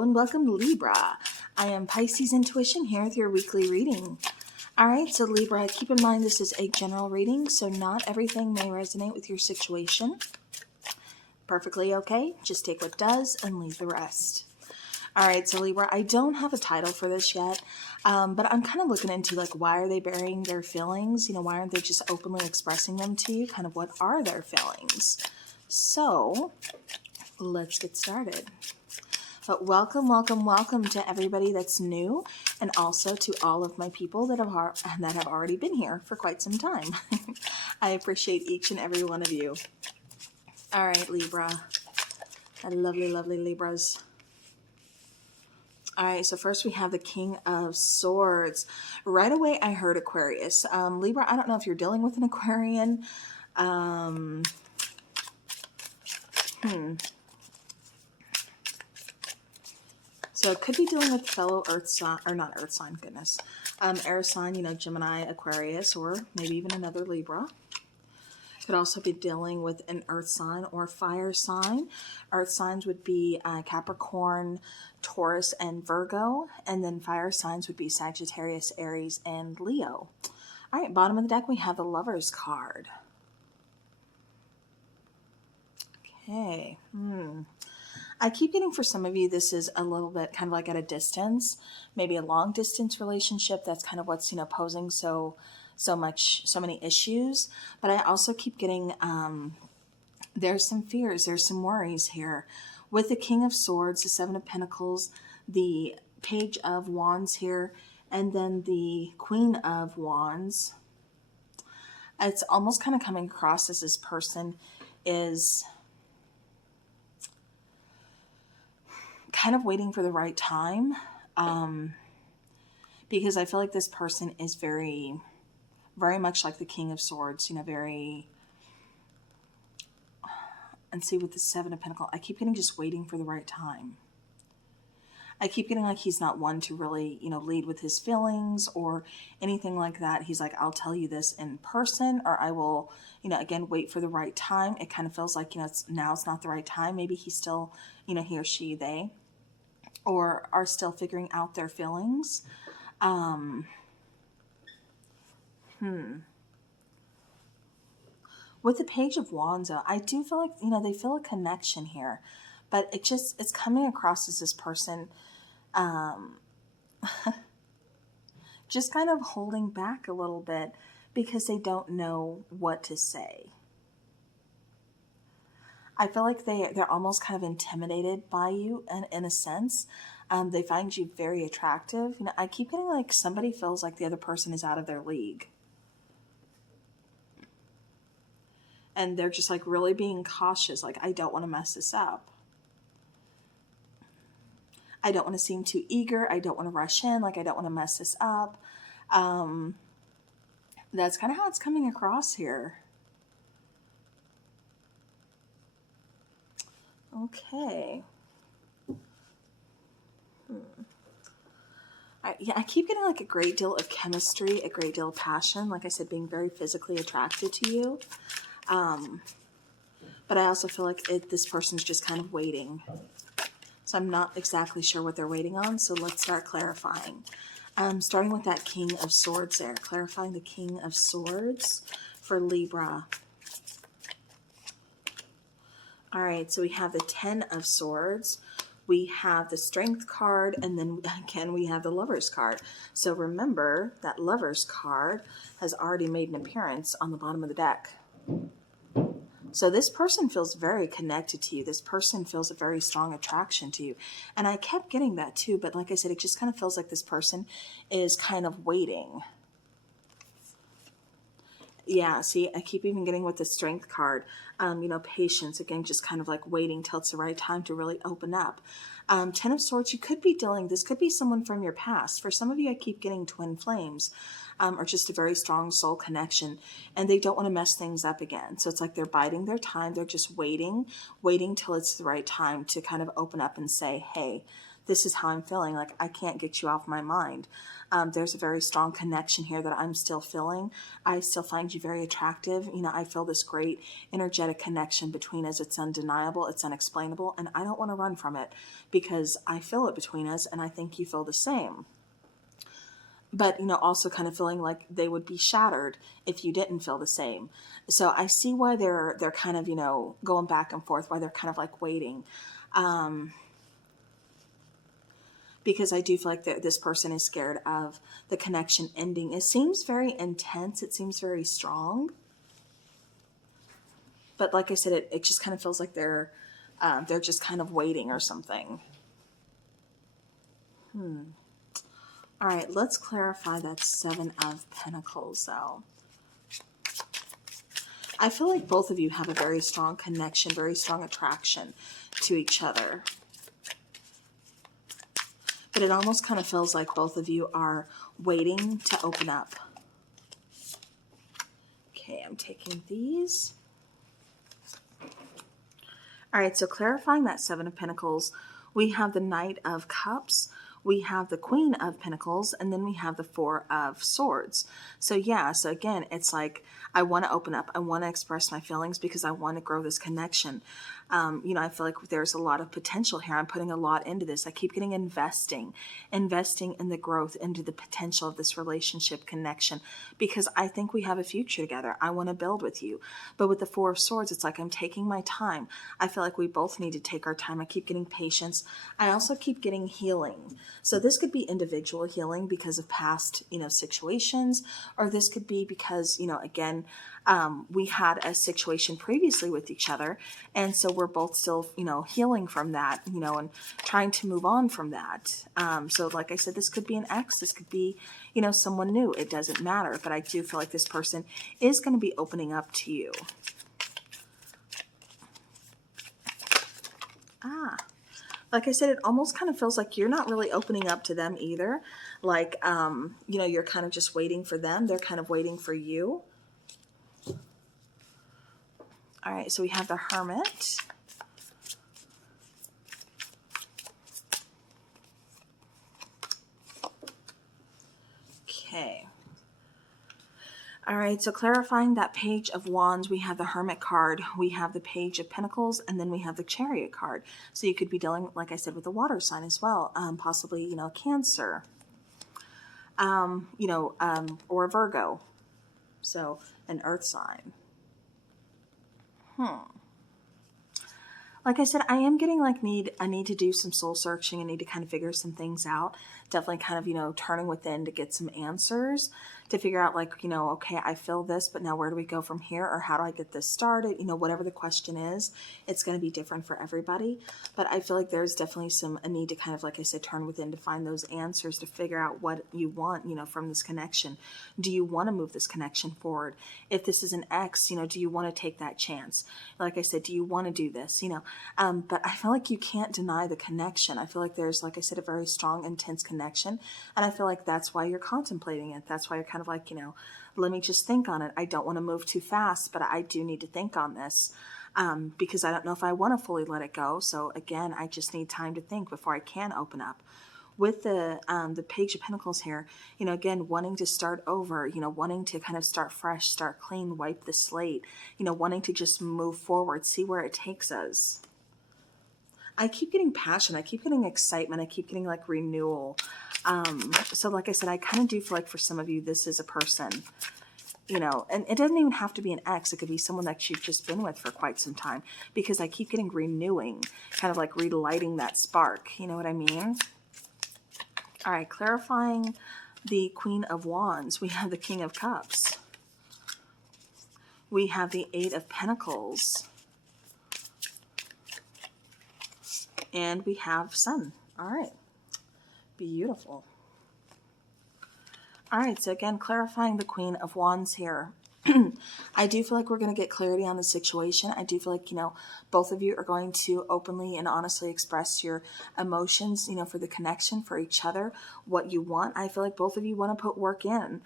Hello and welcome, Libra. I am Pisces Intuition here with your weekly reading. Alright, so Libra, keep in mind this is a general reading, so not everything may resonate with your situation. Perfectly okay. Just take what does and leave the rest. Alright, so Libra, I don't have a title for this yet, but I'm kind of looking into like why are they burying their feelings? You know, why aren't they just openly expressing them to you? Kind of what are their feelings? So, let's get started. But welcome, welcome, welcome to everybody that's new, and also to all of my people that have already been here for quite some time. I appreciate each and every one of you. All right, Libra. Lovely, lovely Libras. All right, so first we have the King of Swords. Right away, I heard Aquarius. Libra, I don't know if you're dealing with an Aquarian. So it could be dealing with fellow Earth sign, or not Earth sign, goodness. Air sign, you know, Gemini, Aquarius, or maybe even another Libra. Could also be dealing with an Earth sign or fire sign. Earth signs would be Capricorn, Taurus, and Virgo. And then fire signs would be Sagittarius, Aries, and Leo. All right, bottom of the deck, we have the Lover's card. Okay. I keep getting for some of you, this is a little bit kind of like at a distance, maybe a long distance relationship. That's kind of what's, you know, posing so many issues. But I also keep getting, there's some fears, there's some worries here. With the King of Swords, the Seven of Pentacles, the Page of Wands here, and then the Queen of Wands. It's almost kind of coming across as this person is kind of waiting for the right time, because I feel like this person is very much like the King of Swords, you know, and see with the Seven of Pentacles, I keep getting just waiting for the right time. I keep getting like he's not one to really, you know, lead with his feelings or anything like that. He's like, I'll tell you this in person, or I will, you know, again, wait for the right time. It kind of feels like, you know, now it's not the right time. Maybe he's still, you know, he or she, they, or are still figuring out their feelings. With the Page of Wands, I do feel like, you know, they feel a connection here, but it's coming across as this person, just kind of holding back a little bit because they don't know what to say. I feel like they're almost kind of intimidated by you in a sense. They find you very attractive. You know, I keep getting like somebody feels like the other person is out of their league. And they're just like really being cautious. Like, I don't want to mess this up. I don't want to seem too eager. I don't want to rush in. Like, I don't want to mess this up. That's kind of how it's coming across here. Okay. Yeah, I keep getting like a great deal of chemistry, a great deal of passion. Like I said, being very physically attracted to you. But I also feel like this person's just kind of waiting. So I'm not exactly sure what they're waiting on. So let's start clarifying. Starting with that King of Swords there. Clarifying the King of Swords for Libra. All right, so we have the Ten of Swords. We have the Strength card, and then again we have the Lover's card. So remember that Lover's card has already made an appearance on the bottom of the deck. So this person feels very connected to you. This person feels a very strong attraction to you. And I kept getting that too, but like I said, it just kind of feels like this person is kind of waiting. Yeah, see, I keep even getting with the Strength card, you know, patience, again, just kind of like waiting till it's the right time to really open up. Ten of Swords, you could be this could be someone from your past. For some of you, I keep getting twin flames, or just a very strong soul connection, and they don't want to mess things up again. So it's like they're biding their time. They're just waiting till it's the right time to kind of open up and say, hey, this is how I'm feeling. Like, I can't get you off my mind. There's a very strong connection here that I'm still feeling. I still find you very attractive. You know, I feel this great energetic connection between us. It's undeniable. It's unexplainable. And I don't want to run from it because I feel it between us, and I think you feel the same. But, you know, also kind of feeling like they would be shattered if you didn't feel the same. So I see why they're kind of, you know, going back and forth, why they're kind of like waiting. Because I do feel like this person is scared of the connection ending. It seems very intense. It seems very strong. But like I said, it just kind of feels like they're just kind of waiting or something. All right, let's clarify that Seven of Pentacles, though. I feel like both of you have a very strong connection, very strong attraction to each other. But it almost kind of feels like both of you are waiting to open up. Okay, I'm taking these. All right, so clarifying that Seven of Pentacles, we have the Knight of Cups, we have the Queen of Pentacles, and then we have the Four of Swords. So yeah, so again, it's like I want to open up. I want to express my feelings because I want to grow this connection. You know, I feel like there's a lot of potential here. I'm putting a lot into this. I keep getting investing in the growth, into the potential of this relationship connection, because I think we have a future together. I want to build with you. But with the Four of Swords, it's like I'm taking my time. I feel like we both need to take our time. I keep getting patience. I also keep getting healing. So this could be individual healing because of past, you know, situations, or this could be because, you know, again, we had a situation previously with each other, and so we're both still, you know, healing from that, you know, and trying to move on from that. So like I said, this could be an ex, this could be, you know, someone new. It doesn't matter, but I do feel like this person is going to be opening up to you. Like I said, it almost kind of feels like you're not really opening up to them either. Like, you know, you're kind of just waiting for them. They're kind of waiting for you. All right, so we have the Hermit. Okay. All right, so clarifying that Page of Wands, we have the Hermit card, we have the Page of Pentacles, and then we have the Chariot card. So you could be dealing, like I said, with a water sign as well, possibly, you know, Cancer, you know, or a Virgo, so an earth sign. Like I said, I am getting like I need to do some soul searching. I need to kind of figure some things out. Definitely kind of, you know, turning within to get some answers, to figure out like, you know, okay, I feel this, but now where do we go from here? Or how do I get this started? You know, whatever the question is, it's going to be different for everybody. But I feel like there's definitely a need to kind of, like I said, turn within to find those answers, to figure out what you want, you know, from this connection. Do you want to move this connection forward? If this is an ex, you know, do you want to take that chance? Like I said, do you want to do this? You know, but I feel like you can't deny the connection. I feel like there's, like I said, a very strong, intense connection. And I feel like that's why you're contemplating it. That's why you're kind of like, you know, let me just think on it. I don't want to move too fast, but I do need to think on this, because I don't know if I want to fully let it go. So again, I just need time to think before I can open up. With the Page of Pentacles here, you know, again, wanting to start over, you know, wanting to kind of start fresh, start clean, wipe the slate, you know, wanting to just move forward, see where it takes us. I keep getting passion. I keep getting excitement. I keep getting like renewal. So like I said, I kind of do feel like for some of you, this is a person, you know, and it doesn't even have to be an ex. It could be someone that you've just been with for quite some time, because I keep getting renewing, kind of like relighting that spark. You know what I mean? All right, clarifying the Queen of Wands. We have the King of Cups. We have the Eight of Pentacles. And we have Sun. All right. Beautiful. All right, so again, clarifying the Queen of Wands here. I do feel like we're going to get clarity on the situation. I do feel like, both of you are going to openly and honestly express your emotions, for the connection, for each other, what you want. I feel like both of you want to put work in.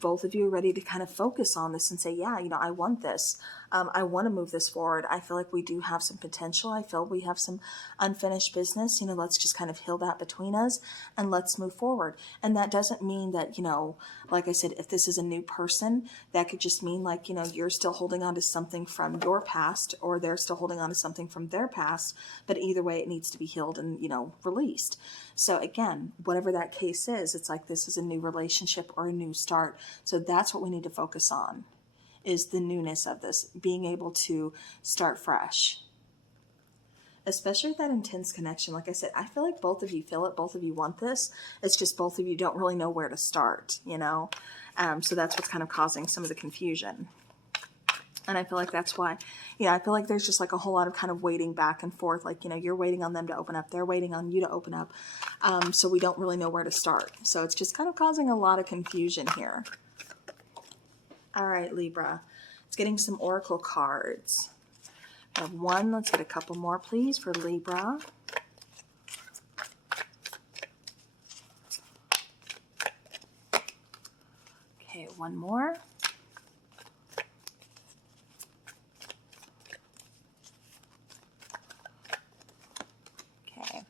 Both of you are ready to kind of focus on this and say, yeah, I want this. I want to move this forward. I feel like we do have some potential. I feel we have some unfinished business. Let's just kind of heal that between us and let's move forward. And that doesn't mean that, like I said, if this is a new person, that could just mean like, you're still holding on to something from your past, or they're still holding on to something from their past. But either way, it needs to be healed and, released. So again, whatever that case is, it's like this is a new relationship or a new start. So that's what we need to focus on, is the newness of this, being able to start fresh. Especially that intense connection. Like I said, I feel like both of you feel it. Both of you want this. It's just both of you don't really know where to start, So that's what's kind of causing some of the confusion. And I feel like that's why, I feel like there's just like a whole lot of kind of waiting back and forth. Like, you're waiting on them to open up. They're waiting on you to open up. So we don't really know where to start. So it's just kind of causing a lot of confusion here. All right, Libra. It's getting some oracle cards. I have one. Let's get a couple more, please, for Libra. Okay, one more. Okay.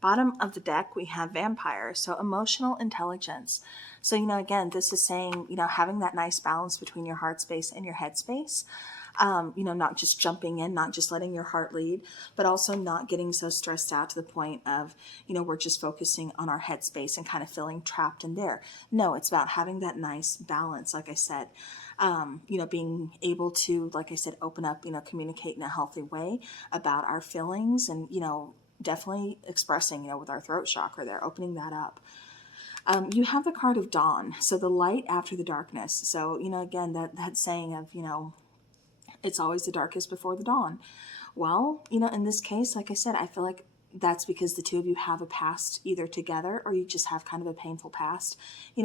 Bottom of the deck, we have vampire. So emotional intelligence. So, again, this is saying, having that nice balance between your heart space and your head space. Not just jumping in, not just letting your heart lead, but also not getting so stressed out to the point of, we're just focusing on our headspace and kind of feeling trapped in there. No, it's about having that nice balance, like I said, being able to, like I said, open up, communicate in a healthy way about our feelings and, definitely expressing, with our throat chakra there, opening that up. You have the card of dawn, so the light after the darkness. So, again, that saying of, it's always the darkest before the dawn. Well, in this case, like I said, I feel like that's because the two of you have a past either together or you just have kind of a painful past,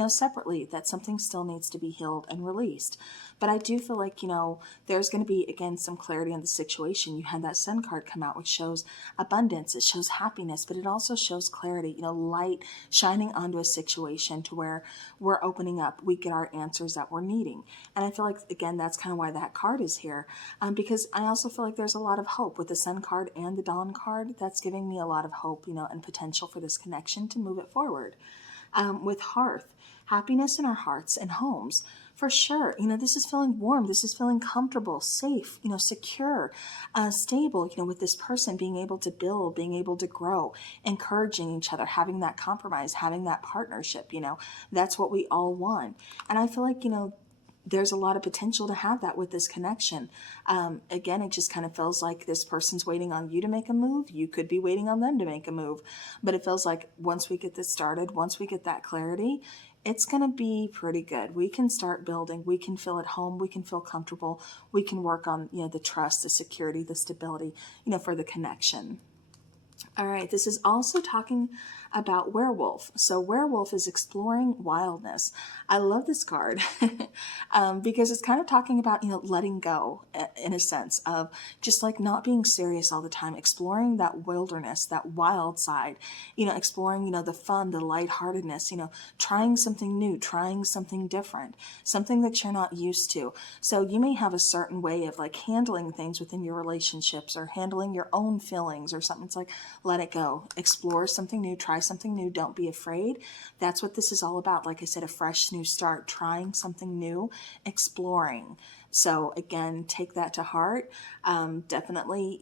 separately, that something still needs to be healed and released. But I do feel like, there's going to be, again, some clarity on the situation. You had that sun card come out, which shows abundance. It shows happiness, but it also shows clarity, light shining onto a situation to where we're opening up. We get our answers that we're needing. And I feel like, again, that's kind of why that card is here. Because I also feel like there's a lot of hope with the sun card and the dawn card. That's giving me a lot of hope, and potential for this connection to move it forward. With hearth, happiness in our hearts and homes. For sure, this is feeling warm. This is feeling comfortable, safe, secure, stable, with this person being able to build, being able to grow, encouraging each other, having that compromise, having that partnership, that's what we all want. And I feel like, there's a lot of potential to have that with this connection. Again, it just kind of feels like this person's waiting on you to make a move. You could be waiting on them to make a move. But it feels like once we get this started, once we get that clarity, it's going to be pretty good. We can start building. We can feel at home. We can feel comfortable. We can work on, the trust, the security, the stability, for the connection. All right, this is also talking about werewolf. So werewolf is exploring wildness. I love this card because it's kind of talking about, letting go in a sense of just like not being serious all the time, exploring that wilderness, that wild side, exploring, the fun, the lightheartedness, trying something new, trying something different, something that you're not used to. So you may have a certain way of like handling things within your relationships or handling your own feelings or something. It's like, let it go, explore something new, try something new. Don't be afraid. That's what this is all about. Like I said, a fresh new start, trying something new, exploring. So again, take that to heart. Definitely,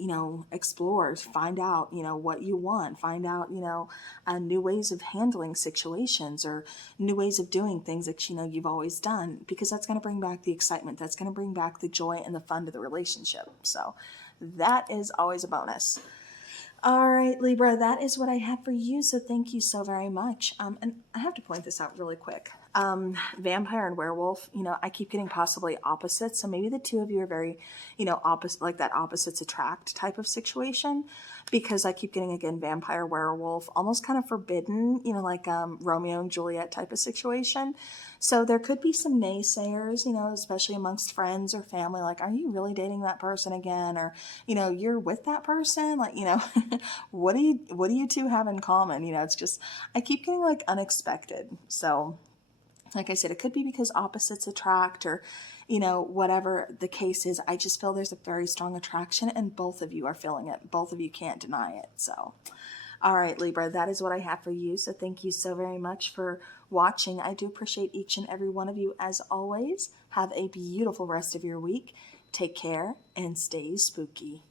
explore, find out, what you want, find out, new ways of handling situations or new ways of doing things that, you've always done, because that's going to bring back the excitement. That's going to bring back the joy and the fun to the relationship. So that is always a bonus. All right, Libra, that is what I have for you. So thank you so very much. And I have to point this out really quick. Vampire and werewolf, you know, I keep getting possibly opposites. So maybe the two of you are very, you know, opposite, like that opposites attract type of situation, because I keep getting, again, vampire, werewolf, almost kind of forbidden, you know, like Romeo and Juliet type of situation. So there could be some naysayers, you know, especially amongst friends or family, like, are you really dating that person again? Or, you know, you're with that person, like, you know, what do you two have in common? You know, it's just, I keep getting like unexpected. So like I said, it could be because opposites attract, or, you know, whatever the case is. I just feel there's a very strong attraction and both of you are feeling it. Both of you can't deny it. So, all right, Libra, that is what I have for you. So thank you so very much for watching. I do appreciate each and every one of you as always. Have a beautiful rest of your week. Take care and stay spooky.